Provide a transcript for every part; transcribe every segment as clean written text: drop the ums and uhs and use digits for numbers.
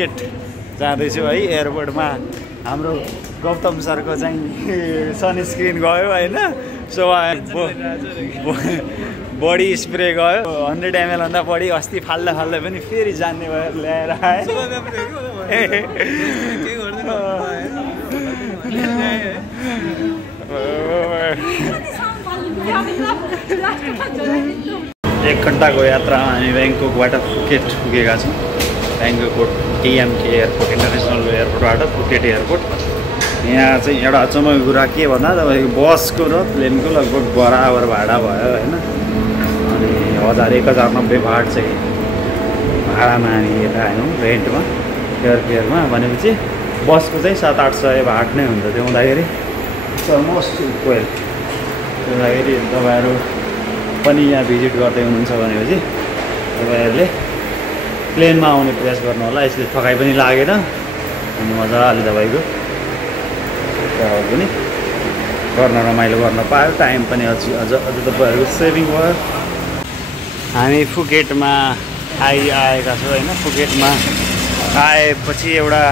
Phuket जाँदैछु है। एयरपोर्टमा हाम्रो गौतम सरको चाहिँ सनस्क्रिन गयो होइन। सो बडी स्प्रे गयो 100 ml भन्दा बढी। अस्ति फाल्दा पनि फेरि जान्ने भएर ल्याएर आए। एक घन्टाको यात्रामा हामी ब्याङ्ककबाट फुकेट पुगेका छौँ। ब्याङ्कक टिएमके एयरपोर्ट इन्टरनेसनल एयरपोर्टबाट फुकेट एयरपोर्ट। यहाँ चाहिँ एउटा अचम्मको कुरा के भन्दा तपाईँको बसको र प्लेनको लगभग बराबर भाडा भयो होइन। अनि 1090 बाट चाहिँ भाडामा हामी यता आयौँ रेन्टमा एयरफेयरमा। भनेपछि बसको चाहिँ 700-800 बाट नै हुन्छ। त्यो हुँदाखेरि अलमोस्ट इक्वल। त्यो हुँदाखेरि तपाईँहरू पनि यहाँ भिजिट गर्दै हुनुहुन्छ भनेपछि तपाईँहरूले प्लेनमा आउने प्रयास गर्नु होला। यसले थकाइ पनि लागेन अनि मजाले तपाईँको पनि गर्न रमाइलो गर्न पायो। टाइम पनि अझ तपाईँहरूको सेभिङ भयो। हामी फुकेटमा आएका छौँ होइन। फुकेटमा आएपछि एउटा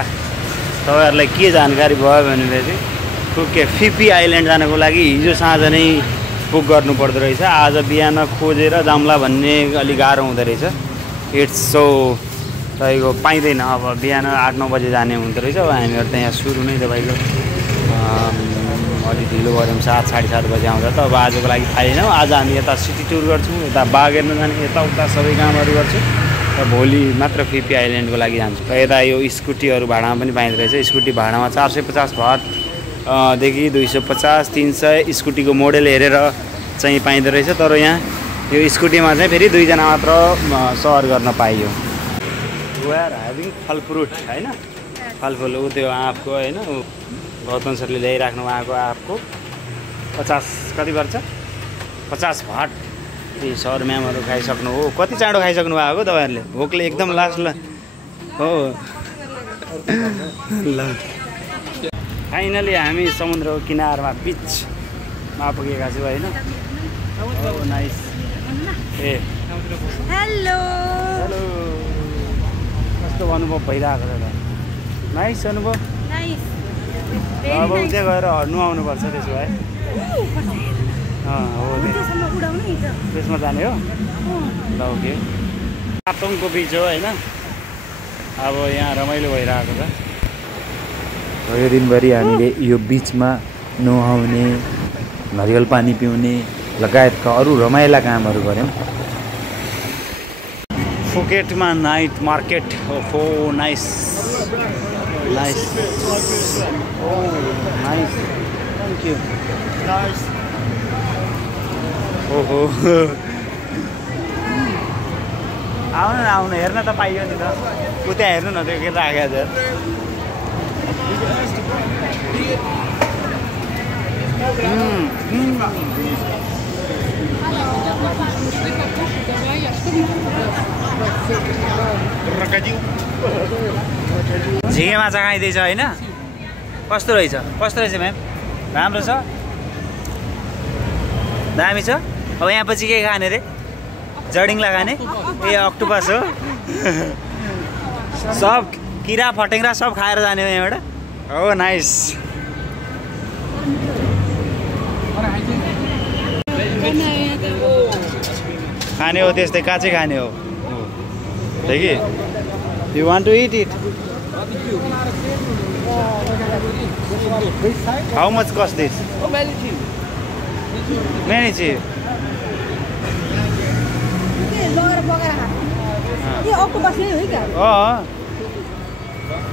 तपाईँहरूलाई के जानकारी भयो भनेपछि फुकेट फिफी आइल्यान्ड जानको लागि हिजो साँझ नै बुक गर्नु पर्दो रहेछ। आज बिहान खोजेर जाम्ला भन्ने अलिक गाह्रो हुँदो रहेछ। इट्स सो तपाईँको पाइँदैन। अब बिहान 8-9 बजे जाने हुँदो रहेछ। अब हामीहरू त यहाँ सुरु नै तपाईँको अलिक ढिलो गऱ्यौँ 7-7:30 बजे आउँदा त। अब आजको लागि थाहै छैन। आज हामी यता सिटी टुर गर्छौँ, यता बाघ हेर्न जाने, यताउता सबै कामहरू गर्छौँ। र भोलि मात्र फिफी आइल्यान्डको लागि जान्छौँ। र यता यो स्कुटीहरू भाडामा पनि पाइँदो रहेछ। स्कुटी भाडामा 450 बाट देखि 250, 300 स्कुटीको मोडल हेरेर चाहिँ पाइँदो रहेछ। तर यहाँ यो स्कुटीमा चाहिँ फेरि 2 जना मात्र सवार गर्न पाइयो। वी आर ह्याभिङ फलफ्रुट होइन। फलफुल ऊ त्यो आँपको होइन। गौतम सरले ल्याइराख्नु भएको आँपको 50 कति पर्छ 50 भाट। ए सर म्यामहरू खाइसक्नु हो। कति चाँडो खाइसक्नु भएको तपाईँहरूले? भोकले एकदम लास्ट ल हो ल। फाइनली हामी समुद्रको किनारमा बिचमा पुगेका छौँ होइन। ओ नाइस। ए हेलो हेलो। कस्तो अनुभव भइरहेको छ त? नाइस अनुभव। अब उता गएर नुहाउनुपर्छ त्यसो भए। हो त्यसमा जाने हो ल। ओके आतङको बिच हो होइन। अब यहाँ रमाइलो भइरहेको छ। यो दिनभरि हामीले यो बिचमा नुहाउने, नरिवल पानी पिउने लगायतका अरू रमाइला कामहरू गऱ्यौँ। फुकेटमा नाइट मार्केट। ओहो नाइस नाइस। ओ नाइस थ्याङ्क यू। नाइस। ओहो आउनु न आउनु हेर्न त पाइयो नि त। उता हेर्नु न त्यो के राखेको छ। झिँगे माछा खाइँदैछ होइन। कस्तो रहेछ म्याम? राम्रो छ, दामी छ। अब यहाँ पछि के खाने रे? जडिङ्ला खाने? ए अक्टोपस हो। सब किरा फटेङ्ग्रा सब खाएर जाने हो यहाँबाट। हो नाइस। खाने हो त्यस्तै काँचै खाने हो कि? You want to eat eat? How much cost this? Many cheap.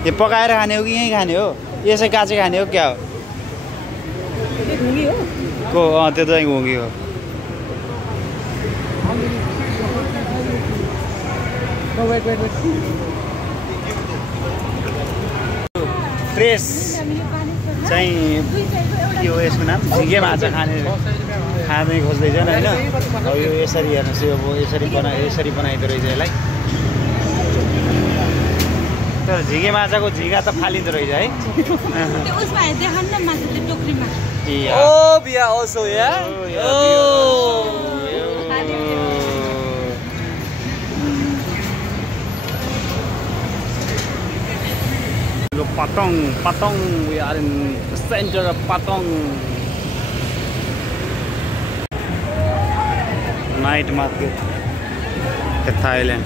ये पकाएर खाने हो कि यहीँ खाने हो? यसै काँचै खाने हो क्या हो? को त्यो चाहिँ घुँगी हो। फ्रेस चाहिँ के हो यसको नाम? झिँगे माछा खानै खोज्दैछन् होइन। अब यो यसरी हेर्नुहोस्, यो अब यसरी बनाइदो रहेछ यसलाई। तर झिँगे माछाको झिँगा त फालिँदो रहेछ है। Oh, we are also, yeah? Oh. Patong, we are in the center of Patong. Night market, Thailand.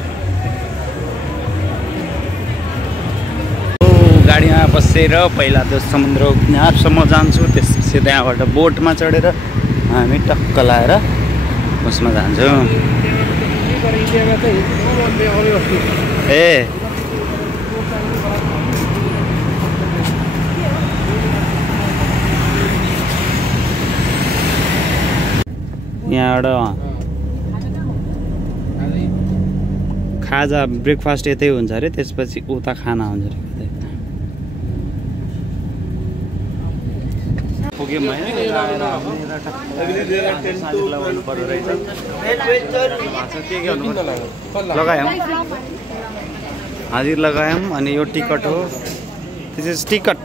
गाडीमा बसेर पहिला त्यो समुद्र किनारसम्म जान्छु, त्यसपछि त्यहाँबाट बोटमा चढेर हामी टक्क लाएर उसमा जान्छौँ। ए यहाँबाट खाजा ब्रेकफास्ट यतै हुन्छ अरे, त्यसपछि उता खाना हुन्छ अरे। पुग्यौँ होइन, लगायौँ, हाजिर लगायौँ। अनि यो टिकट हो, दिस इज टिकट,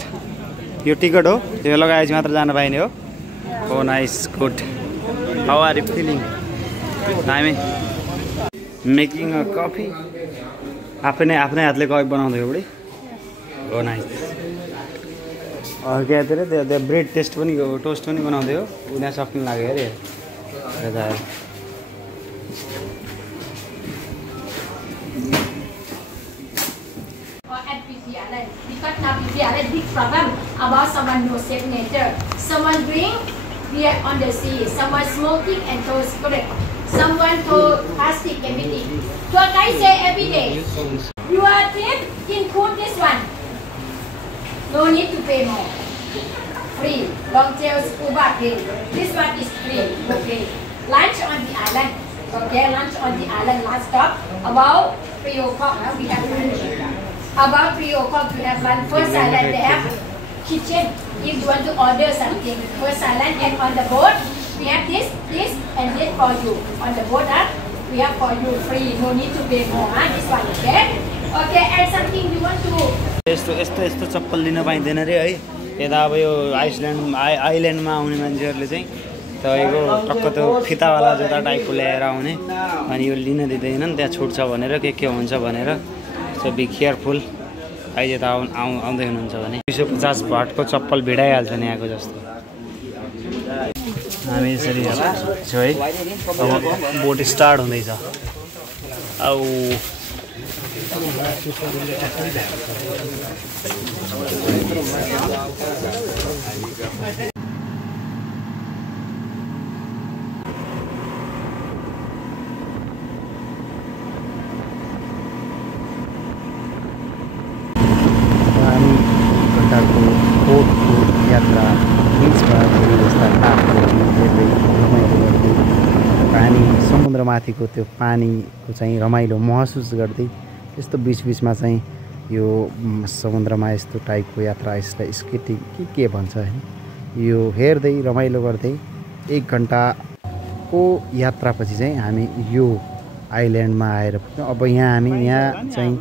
यो टिकट हो, त्यो लगाएपछि मात्र जान पाइने हो। हो nice, good. How are you feeling? हामी मेकिङ अ कफी, आफ्नै हातले कफी बनाउँदै हो बुढी। हो नाइस। क्या अरे त्यो ब्रेड टोस्ट पनि बनाउँदै हो, उनीहरू सक्नु लाग्यो अरे। Big problem about someone no safe nature. Someone drink beer on the sea. Someone smoking and throw cigarette. Someone throw plastic everything. Tour guide say every day. Your trip include this one. No need to pay more. Free. Long tail scuba free. This one is free. Okay. Lunch on the island. Okay. Lunch on the island. Last stop. About 3 o'clock. We have lunch. About 3 o'clock we have lunch. First island they have kitchen. If you want to order something, first island, and on the boat we have this and this for you. On the boat, we have for you free. No need to pay more. This one, okay? Okay. And something you want to. यस्तो चप्पल लिन पाइँदैन रे है। यता अब यो आइल्यान्डमा आउने मान्छेहरूले चाहिँ तपाईँको टक्क त्यो फितावाला जुत्ता टाइपको ल्याएर आउने, अनि यो लिन दिँदैनन्, त्यहाँ छुट छ भनेर के हुन्छ भनेर। So be careful. अहिले त आउँदै हुनुहुन्छ भने 250 भाटको चप्पल भिडाइहाल्छ नि यहाँको जस्तो। हामी यसरी छौँ है। अब बोट स्टार्ट हुँदैछ। औ बोटको यात्रा बिचमा जस्ता टापुहरू हेर्दै रमाइलो गर्दै पानी समुद्रमाथिको त्यो पानीको चाहिँ रमाइलो महसुस गर्दै यस्तो बिचबिचमा चाहिँ यो समुद्रमा यस्तो टाइपको यात्रा, यसलाई स्केटिङ के भन्छ होइन, यो हेर्दै रमाइलो गर्दै 1 घन्टाको यात्रापछि चाहिँ हामी यो आइल्यान्डमा आएर पुग्यौँ। अब यहाँ चाहिँ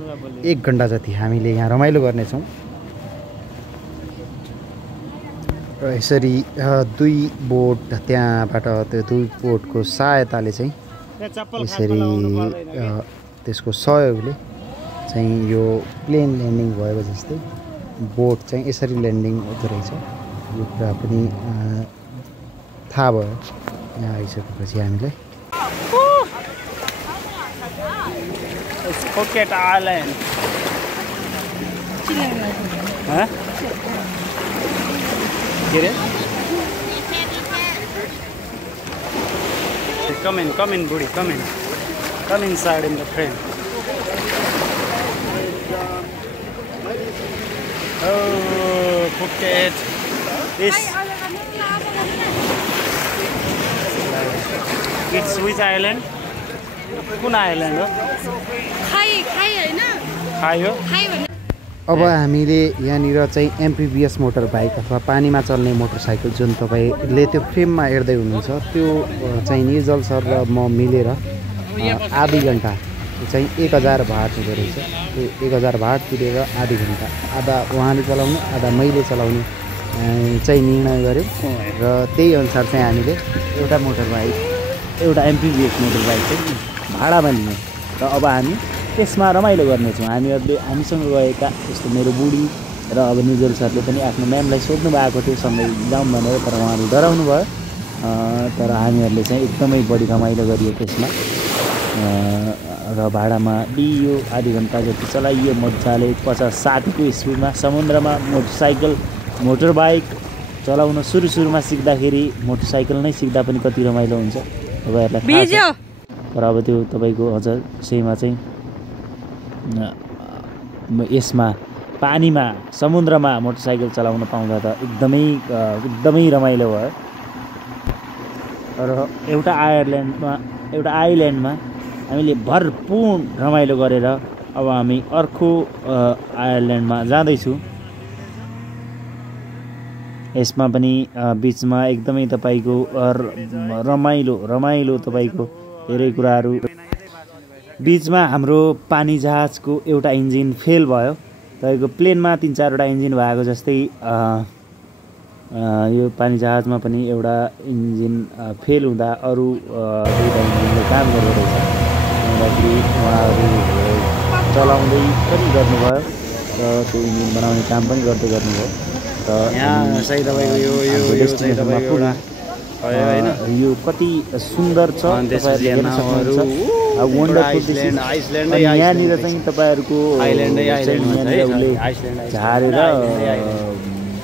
1 घन्टा जति हामीले यहाँ रमाइलो गर्नेछौँ। यसरी 2 बोट त्यहाँबाट त्यो 2 बोटको सहायताले चाहिँ यसरी त्यसको सहयोगले चाहिँ यो प्लेन ल्यान्डिङ भएको जस्तै बोट चाहिँ यसरी ल्यान्डिङ हुँदो रहेछ। यो कुरा पनि थाहा भयो यहाँ आइसकेपछि हामीलाई। Phuket Island. Huh? Get it? Come in, buddy, come in. Come inside in the frame. Oh, Phuket. This. It's which island? कुन आइल्यान्ड हो? खाइ हैन? खायो? अब हामीले यहाँनिर चाहिँ एमपीबीएस मोटर बाइक अथवा पानीमा चल्ने मोटरसाइकल जुन तपाईँले त्यो फ्रेममा हेर्दै हुनुहुन्छ त्यो चाहिँ निर्जल सर र म मिलेर आधी घन्टा चाहिँ 1000 भाट हुँदो रहेछ। त्यो 1000 भाट तिरेर आधी घन्टा आधा उहाँले चलाउने आधा मैले चलाउने चाहिँ निर्णय गऱ्यौँ र त्यही अनुसार चाहिँ हामीले एउटा मोटर बाइक एउटा एमपीबीएस मोटर बाइक चाहिँ भाडामा लियौँ र अब हामी त्यसमा रमाइलो गर्नेछौँ। हामीसँग गएका जस्तो मेरो बुढी र अब निजोल सरले पनि आफ्नो म्यामलाई सोध्नु भएको थियो सँगै जाउँ भनेर, तर उहाँहरू डराउनु भयो। तर हामीहरूले चाहिँ एकदमै बढी रमाइलो गरियो त्यसमा र भाडामा लियो, आधी घन्टा जति चलाइयो मजाले 50-60को स्पिडमा समुद्रमा मोटरसाइकल मोटर बाइक चलाउन सुरुमा सिक्दाखेरि मोटरसाइकल नै सिक्दा पनि कति रमाइलो हुन्छ तपाईँहरूलाई थाहा छ। तर अब त्यो तपाईँको अझ त्यसैमा चाहिँ यसमा पानीमा समुद्रमा मोटरसाइकल चलाउन पाउँदा त एकदमै रमाइलो भयो। र एउटा आइल्यान्डमा हामीले भरपूर रमाइलो गरेर अब हामी अर्को आइल्यान्डमा जाँदैछौँ। यसमा पनि बिचमा एकदमै तपाईँको रमाइलो तपाईँको धेरै कुराहरू। बिचमा हाम्रो पानी जहाजको एउटा इन्जिन फेल भयो। तपाईँको प्लेनमा 3-4वटा इन्जिन भएको जस्तै यो पानी जहाजमा पनि एउटा इन्जिन फेल हुँदा अरू दुईवटा इन्जिनले काम गर्दो रहेछ। भन्दाखेरि उहाँहरू चलाउँदै पनि गर्नुभयो र त्यो इन्जिन बनाउने काम पनि गर्नुभयो। र यहाँ चाहिँ तपाईँको यो चाहिँ तपाईँको यो कति सुन्दर छ तपाईँहरूले हेर्न सक्नुहुन्छ। वन्डरफुल यहाँनिर चाहिँ तपाईँहरूको उसले झारेर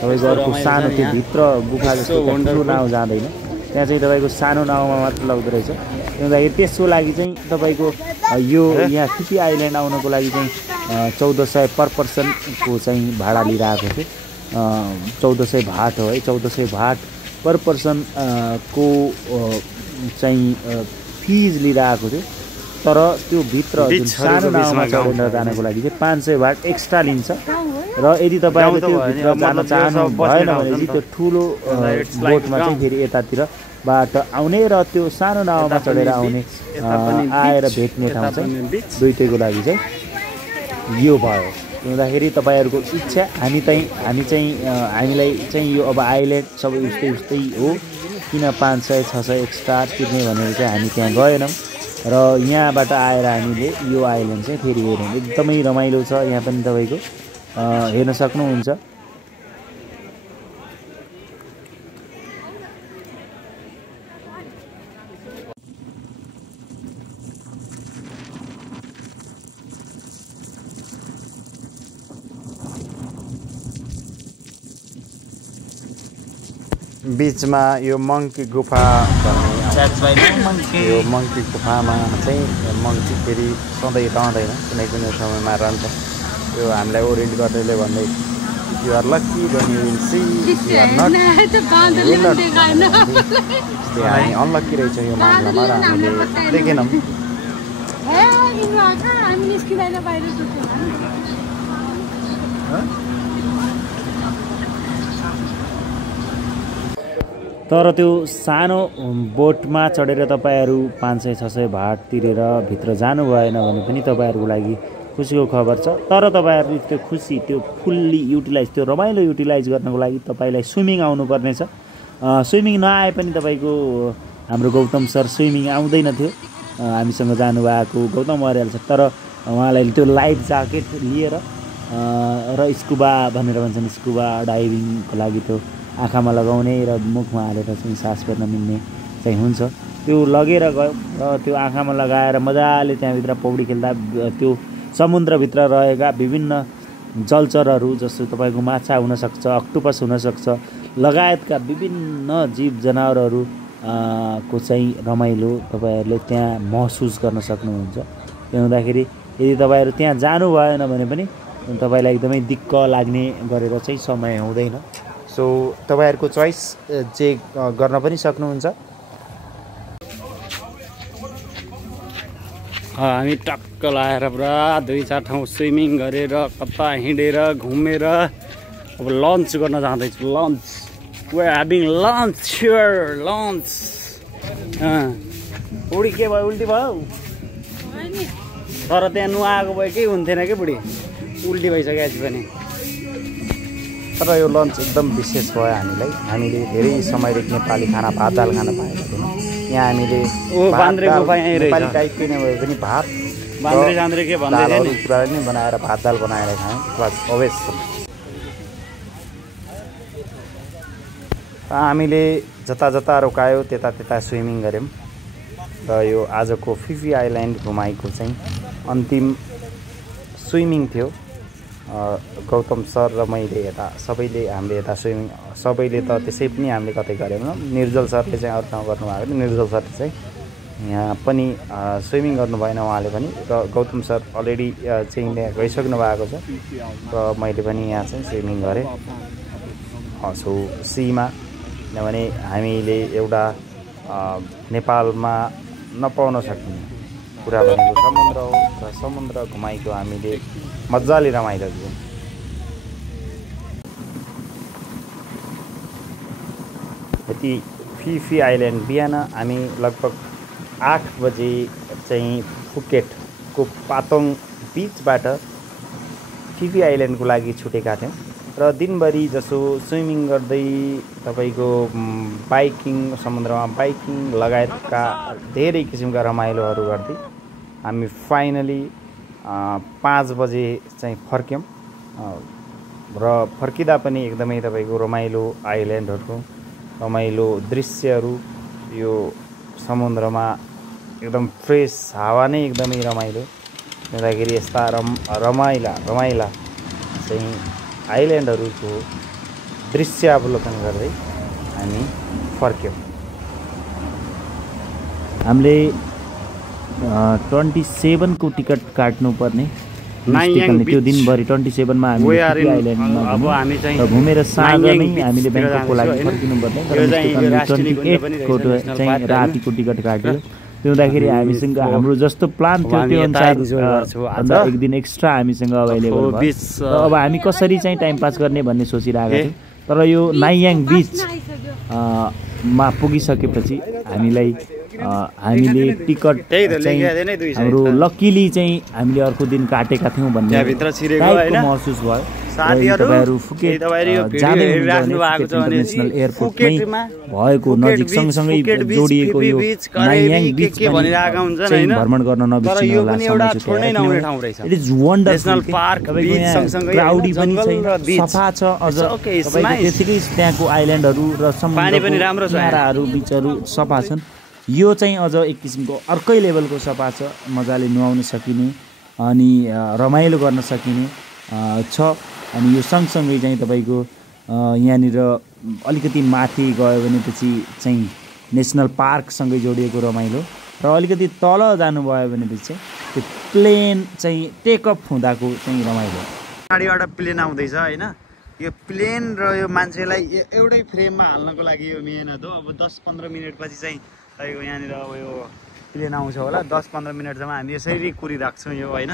तपाईँको अर्को सानो त्यो भित्र गुफा जस्तो ठुलो नाउँ जाँदैन, त्यहाँ चाहिँ तपाईँको सानो नाउँमा मात्र लाग्दो रहेछ। किनभने त्यसको लागि चाहिँ तपाईँको यो यहाँ फिफी आइल्यान्ड आउनको लागि चाहिँ 1400 पर पर्सनको चाहिँ भाडा लिइरहेको थियो। 1400 भाट हो है, 1400 भाट पर पर्सन को चाहिँ फिज लिइरहेको थियो। तर त्यो भित्र जुन सानो नाउँमा चढेर जानको लागि चाहिँ 500 भाट एक्स्ट्रा लिन्छ। र यदि तपाईँहरूले त्यो भित्र जान चाहनु भएन भने चाहिँ त्यो ठुलो बोटमा चाहिँ फेरि यतातिरबाट आउने र त्यो सानो नाउँमा चढेर आउने आएर भेट्ने ठाउँ चाहिँ दुइटैको लागि चाहिँ यो भयो। हुँदाखेरि तपाईँहरूको इच्छा हामीलाई चाहिँ यो अब आइल्यान्ड सबै उस्तै हो, किन 500-600 एक्स्ट्रा तिर्ने भनेर चाहिँ हामी त्यहाँ गएनौँ। र यहाँबाट आएर हामीले यो आइल्यान्ड चाहिँ फेरि हेऱ्यौँ। एकदमै रमाइलो छ, यहाँ पनि तपाईँको हेर्न सक्नुहुन्छ। बिचमा यो मङ्की गुफा भन्ने यो मङ्की गुफामा चाहिँ मङ्की फेरि सधैँ रहँदैन, कुनै कुनै समयमा रहन्छ। यो हामीलाई ओरिएन्ट गर्नेले भन्दै you are lucky then you will see you are not, हामी अनलक्की रहेछ यो मामलामा र हामीले देखेनौँ। तर त्यो सानो बोटमा चढेर तपाईँहरू 500-600 भाट तिरेर भित्र जानु भएन भने पनि तपाईँहरूको लागि खुसीको खबर छ। तर तपाईँहरूले त्यो खुसी त्यो फुल्ली युटिलाइज, त्यो रमाइलो युटिलाइज गर्नको लागि तपाईँलाई स्विमिङ आउनुपर्ने छ। स्विमिङ नआए पनि तपाईँको हाम्रो गौतम सर स्विमिङ आउँदैन थियो, हामीसँग जानुभएको गौतम अर्याल छ। तर उहाँलाई त्यो लाइफ ज्याकेट लिएर र स्कुबा भनेर भन्छन्, स्कुबा डाइभिङको लागि त्यो आँखामा लगाउने र मुखमा हालेर चाहिँ सास फेर्न मिल्ने चाहिँ हुन्छ, त्यो लगेर गयो। र त्यो आँखामा लगाएर मजाले त्यहाँभित्र पौडी खेल्दा त्यो समुद्रभित्र रहेका विभिन्न जलचरहरू जस्तो तपाईँको माछा हुनसक्छ, अक्टोपस हुनसक्छ, लगायतका विभिन्न जीव जनावरहरू को चाहिँ रमाइलो तपाईँहरूले त्यहाँ महसुस गर्न सक्नुहुन्छ। त्यो हुँदाखेरि यदि तपाईँहरू त्यहाँ जानु भएन भने पनि तपाईँलाई एकदमै दिक्क लाग्ने गरेर चाहिँ समय हुँदैन। सो तपाईँहरूको चोइस चाहिँ गर्न पनि सक्नुहुन्छ। हामी टक्क लाएर पुरा 2-4 ठाउँ स्विमिङ गरेर कता हिँडेर घुमेर अब लन्च गर्न जाँदैछु। Lunch we are having lunch sure lunch. बुढी के भयो, उल्टी भयो? तर त्यहाँ नुहाएको भए केही हुन्थेन कि बुढी, उल्टी भइसक्यो आज पनि। तर यो लन्च एकदम विशेष भयो हामीलाई। हामीले धेरै समयदेखि नेपाली खाना भात दाल खान पाएका थियौँ। यहाँ हामीले नेपाली टाइपकै नभए पनि भात दालहरू कुरा नै बनाएर भात दाल बनाएर खायौँ। वाज अवेज हामीले जता जता रोकायो त्यता त्यता स्विमिङ गऱ्यौँ र यो आजको फिफी आइल्यान्ड घुमाइको चाहिँ अन्तिम स्विमिङ थियो। गौतम सर र मैले यता सबैले हामीले यता स्विमिङ सबैले त त्यसै पनि हामीले कतै गरेनौँ। निर्जल सरले चाहिँ अरू ठाउँ गर्नुभएको थियो। निर्जल सरले चाहिँ यहाँ पनि स्विमिङ गर्नु भएन उहाँले पनि र गौतम सर अलरेडी चाहिँ यहाँ गइसक्नु भएको छ र मैले पनि यहाँ चाहिँ स्विमिङ गरेँ सो सीमा। किनभने हामीले एउटा नेपालमा नपाउन सकिने कुरा भनेको समुद्र हो र समुद्र घुमाइको हामीले मजाले रमाइलो दियौँ। यति फिफी आइल्यान्ड बिहान हामी लगभग 8 बजे चाहिँ फुकेटको पातोङ बिचबाट फिफी आइल्यान्डको लागि छुटेका थियौँ र दिनभरि जसो स्विमिङ गर्दै तपाईँको बाइकिङ समुद्रमा बाइकिङ लगायतका धेरै किसिमका रमाइलोहरू गर्दै हामी फाइनली 5 बजे चाहिँ फर्क्यौँ र फर्किँदा पनि एकदमै तपाईँको रमाइलो आइल्यान्डहरू रमाइलो दृश्यहरू यो समुद्रमा एकदम फ्रेस हावा नै एकदमै रमाइलो हुँदाखेरि यस्ता रमाइला चाहिँ आइल्यान्डहरूको दृश्य अवलोकन गर्दै हामी फर्क्यौँ। हामीले 27 को टिकट काट्नुपर्ने त्यो दिनभरि 27 मा हामी आइल्यान्डमा घुमेर साँझ नै हामीले ब्याङ्ककको लागि फर्किनुपर्ने तर 28 को चाहिँ रातिको टिकट काट्यो। त्यो हुँदाखेरि हामीसँग हाम्रो जस्तो प्लान थियो त्यो अनुसार एक दिन एक्स्ट्रा हामीसँग अभाइलेबल भयो। अब हामी कसरी चाहिँ टाइम पास गर्ने भन्ने सोचिरहेको थियौँ तर यो नाइयाङ बीच मा पुगिसकेपछि हामीले टिकट चाहिँ हाम्रो लकिली चाहिँ हामीले अर्को दिन काटेका थियौँ भन्ने महसुस भयो। तपाईँहरू फुकेट जाँदै हुनुहुन्छ भने इन्टरनेसनल एयरपोर्टमै भएको नजिक सँगसँगै जोडिएको यो नाइयाङ बीच चाहिँ भ्रमण गर्न नबिर्सिनुहोला। It is wonderful. तपाईँको यहाँ क्राउडी पनि छैन, सफा छ। अझ तपाईँको त्यतिकै त्यहाँको आइल्यान्डहरू र समुद्रको किनाराहरू बिचहरू सफा छन्। यो चाहिँ अझ एक किसिमको अर्कै लेभलको सफा छ। मजाले नुहाउन सकिने अनि रमाइलो गर्न सकिने छ। अनि यो सँगसँगै चाहिँ तपाईँको यहाँनिर अलिकति माथि गयो भनेपछि चाहिँ नेसनल पार्कसँगै जोडिएको रमाइलो र अलिकति तल जानुभयो भनेपछि चाहिँ त्यो प्लेन चाहिँ टेकअप हुँदाको चाहिँ रमाइलो। गाडीबाट प्लेन आउँदैछ होइन। यो प्लेन र यो मान्छेलाई एउटै फ्रेममा हाल्नको लागि यो मेहनत हो। अब 10-15 मिनटपछि चाहिँ तपाईँको यहाँनिर अब यो प्लेन आउँछ होला। 10-15 मिनटसम्म हामी यसरी कुरिराख्छौँ यो होइन।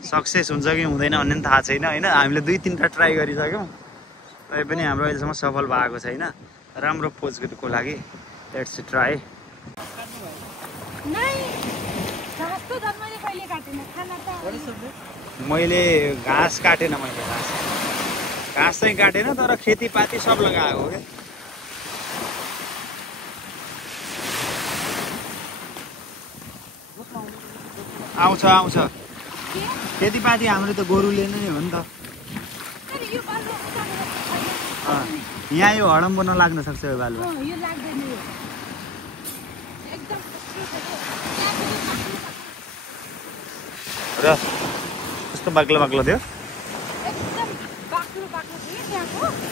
सक्सेस हुन्छ कि हुँदैन भन्ने पनि थाहा छैन होइन। हामीले 2-3टा ट्राई गरिसक्यौँ तै पनि हाम्रो अहिलेसम्म सफल भएको छैन। राम्रो पोजको लागि लेट्स ट्राई। मैले घाँस काटेन। मैले घाँस चाहिँ काटेन तर खेतीपाती सब लगाएको हो क्या। आउँछ खेतीपाती हाम्रो त गोरुले नै हो नि त। यहाँ यो हडम्बो नलाग्न सक्छ यो बालुवा। र कस्तो बाक्लो थियो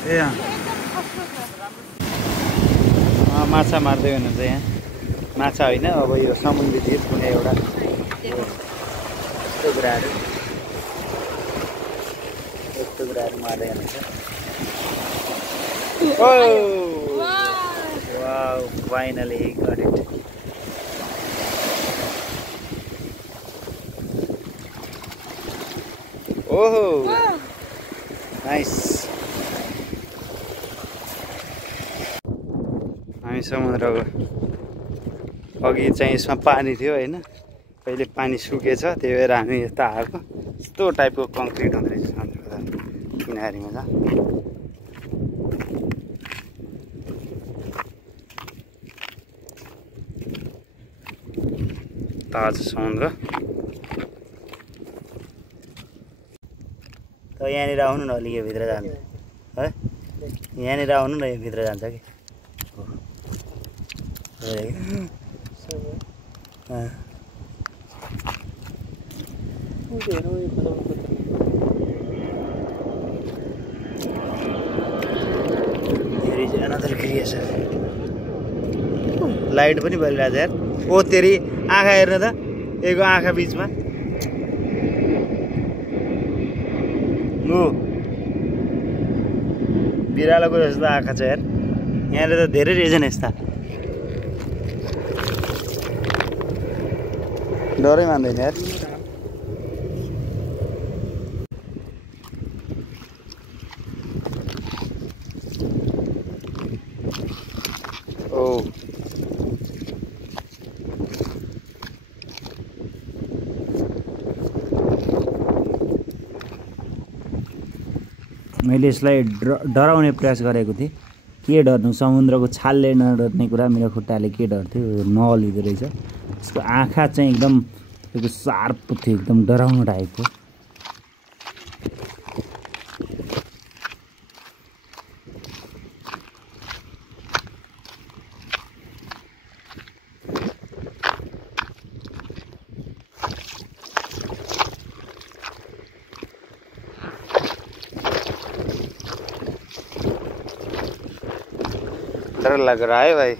ए माछा मार्दै हुनुहुन्छ यहाँ। माछा होइन अब यो समुद्री जीव कुनै एउटा यस्तो कुराहरू मार्दै हुनुहुन्छ। Wow finally got it. ओहो नाइस। हामी समुद्रको अघि चाहिँ यसमा पानी थियो होइन। पहिले पानी सुकेछ त्यही भएर हामी यता आएको। यस्तो टाइपको कङ्क्रिट हुँदो रहेछ किनारीमा छ। ताजा समुद्र त यहाँनिर आउनु न अलिक भित्र जानु है। यहाँनिर आउनु न भित्र जान्छ कि अनदर क्रिएसन लाइट पनि बलिरहेछ यार ओ तेरी आँखा हेर्नु त यको आँखा बिचमा बिरालोको जस्तो आँखा छ यार यहाँले त धेरै रहेछन् यस्ता डरै मान्दैन यार ओ मैले यसलाई डराउने प्रयास गरेको थिएँ के डर्नु समुद्रको छालले नडर्ने कुरा मेरो खुट्टाले के डर्थ्यो नलिँदो रहेछ यसको आँखा चाहिँ एकदम त्यो सार्प थियो एकदम डराउनु टाइपको डर लग रहा है भाई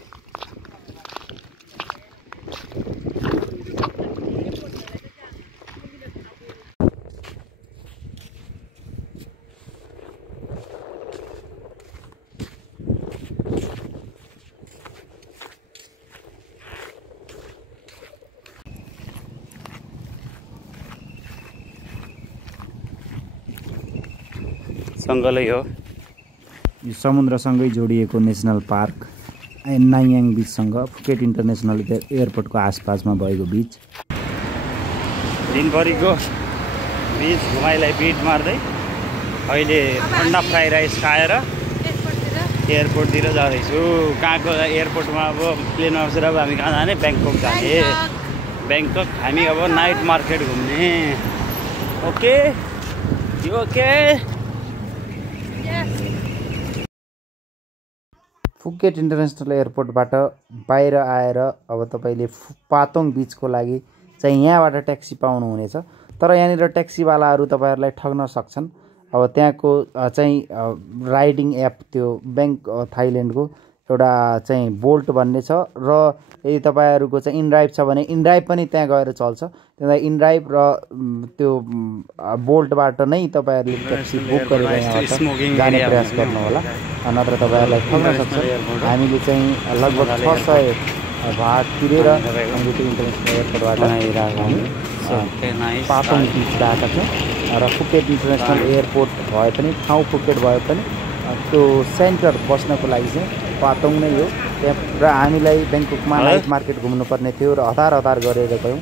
सँगै हो यो समुद्रसँगै जोडिएको नेसनल पार्क नायाङ बिचसँग फुकेट इन्टरनेसनल एयरपोर्टको आसपासमा भएको बिच दिनभरिको बिच घुमाइलाई बिट मार्दै अहिले ठन्डा फ्राई राइस खाएर एयरपोर्टतिर जाँदैछु कहाँको एयरपोर्टमा अब प्लेनमा बसेर अब हामी कहाँ जाने ब्याङ्कक जाने ब्याङ्कक हामी अब नाइट मार्केट घुम्ने ओके ओके फुकेट इन्टरनेसनल एयरपोर्टबाट बाहिर आएर अब तपाईँले पातोङ बिचको लागि चाहिँ यहाँबाट ट्याक्सी पाउनुहुनेछ तर यहाँनिर ट्याक्सीवालाहरू तपाईँहरूलाई ठग्न सक्छन् अब त्यहाँको चाहिँ राइडिङ एप त्यो ब्याङ्क थाइल्यान्डको एउटा चाहिँ बोल्ट भन्ने छ र यदि तपाईँहरूको चाहिँ इनड्राइभ छ भने इनड्राइभ पनि त्यहाँ गएर चल्छ त्यहाँ इनड्राइभ र त्यो बोल्टबाट नै तपाईँहरूले ट्याक्सी बुक गरेर यहाँबाट जाने प्रयास गर्नु होला नत्र तपाईँहरूलाई ठग्न सक्छ हामीले चाहिँ लगभग 600 भाट तिरेर अमृत इन्टरनेसनल एयरपोर्टबाट पातोङ बिच गएका छौँ र फुकेट इन्टरनेसनल एयरपोर्ट भए पनि ठाउँ फुकेट भए पनि त्यो सेन्टर बस्नको लागि चाहिँ पातोङ नै हो त्यहाँ र हामीलाई ब्याङ्ककमा नाइट मार्केट घुम्नुपर्ने थियो र हतार गरेर गयौँ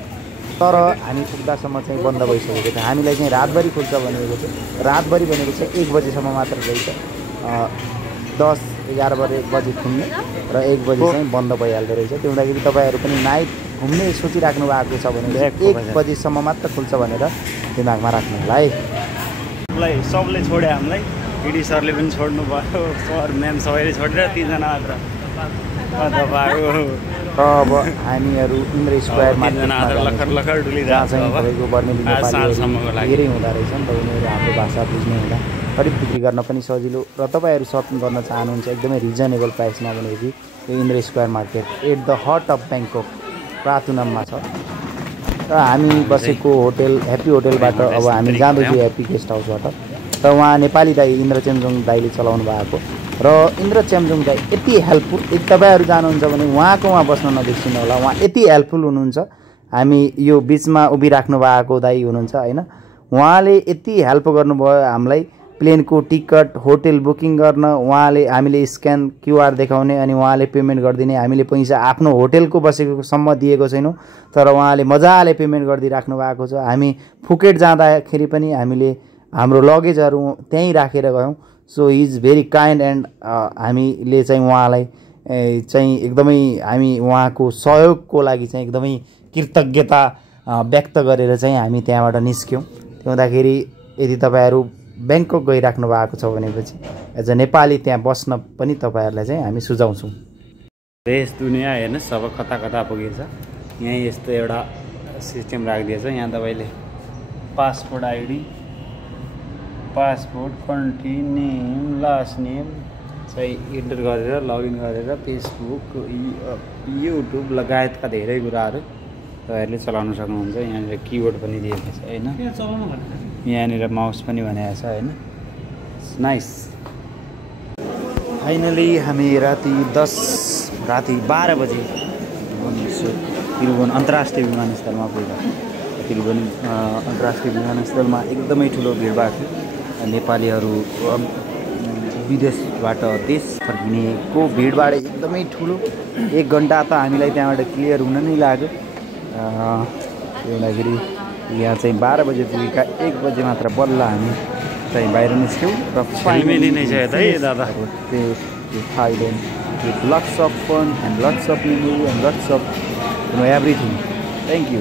तर हामी पुग्दासम्म चाहिँ बन्द भइसकेको थियो हामीलाई चाहिँ रातभरि खुल्छ भनेको थियो रातभरि भनेको चाहिँ 1 बजीसम्म मात्र रहेछ 10-11 बजे खुल्ने र 1 बजी चाहिँ बन्द भइहाल्दो रहेछ त्यो हुँदाखेरि तपाईँहरू पनि नाइट घुम्ने सोचिराख्नु भएको छ भने 1 बजीसम्म मात्र खुल्छ भनेर दिमागमा राख्नु होला है सबले छोड्यो हामीलाई पिडी सरले पनि छोड्नु भयो सर म्याम सबैले छोडेर 3 जना मात्र अब हामीहरू इन्द्र स्क्वायरमा लखर डुलिरहेको चाहिँ तपाईँको बर्मेली नेपाली धेरै हुँदो रहेछ नि त उनीहरू हाम्रो भाषा बुझ्ने हुँदा खरिद बिक्री गर्न पनि सजिलो र तपाईँहरू सपिङ गर्न चाहनुहुन्छ एकदमै रिजनेबल प्राइसमा भनेपछि यो Indra square market at the heart of Bangkok प्रातुनममा छ र हामी बसेको होटेल ह्याप्पी होटेलबाट अब हामी जाँदैछौँ ह्याप्पी गेस्ट हाउसबाट त उहाँ नेपाली दाई इन्द्र चेम्जोङ दाईले चलाउनु भएको र इन्द्र चेम्जोङ दाई यति हेल्पफुल यदि तपाईँहरू जानुहुन्छ भने उहाँको उहाँ बस्न नबिर्सिनु होला उहाँ यति हेल्पफुल हुनुहुन्छ हामी यो बिचमा उभिराख्नु भएको दाई हुनुहुन्छ होइन उहाँले यति हेल्प गर्नुभयो हामीलाई प्लेनको टिकट होटेल बुकिङ गर्न उहाँले हामीले स्क्यान क्युआर देखाउने अनि उहाँले पेमेन्ट गरिदिने हामीले पैसा आफ्नो होटेलको बसेको सम्म दिएको छैनौँ तर उहाँले मजाले पेमेन्ट गरिदिइराख्नु भएको छ हामी फुकेट जाँदाखेरि पनि हामीले हाम्रो लगेजहरू त्यहीँ राखेर गयौँ so he is very kind and हामीले चाहिँ उहाँलाई चाहिँ एकदमै हामी उहाँको सहयोगको लागि चाहिँ एकदमै कृतज्ञता व्यक्त गरेर चाहिँ हामी त्यहाँबाट निस्क्यौँ त्यो हुँदाखेरि यदि तपाईँहरू ब्याङ्कक गइराख्नु भएको छ भनेपछि एज अ नेपाली त्यहाँ बस्न पनि तपाईँहरूलाई चाहिँ हामी सुझाउँछौँ। देश दुनियाँ हेर्नुहोस् अब कता कता पुगेछ। यहीँ यस्तो एउटा सिस्टम राखिदिएछ। यहाँ तपाईँले passport ID, passport, country name, last name चाहिँ इन्टर गरेर लगइन गरेर फेसबुक, युट्युब लगायतका धेरै कुराहरू तपाईँहरूले चलाउन सक्नुहुन्छ। यहाँनिर किबोर्ड पनि दिएको छ होइन, यहाँनिर माउस पनि भनेको छ होइन। नाइस। फाइनली हामी राति 12 बजे त्रिभुवन अन्तर्राष्ट्रिय विमानस्थलमा पुगेका। त्रिभुवन अन्तर्राष्ट्रिय विमानस्थलमा एकदमै ठुलो भिडभाड थियो। नेपालीहरू विदेशबाट देश फर्किनेको भिडभाड एकदमै ठुलो। 1 घन्टा त हामीलाई त्यहाँबाट क्लियर हुन नै लाग्यो। त्यही लागि यहाँ चाहिँ 12 बजे पुगेका, 1 बजे मात्र बल्ल हामी चाहिँ बाहिर निस्क्यौँ र फ्यामिली नै छ यता है दादा। Thailand with lots of fun and lots of memory and lots of everything. Thank you.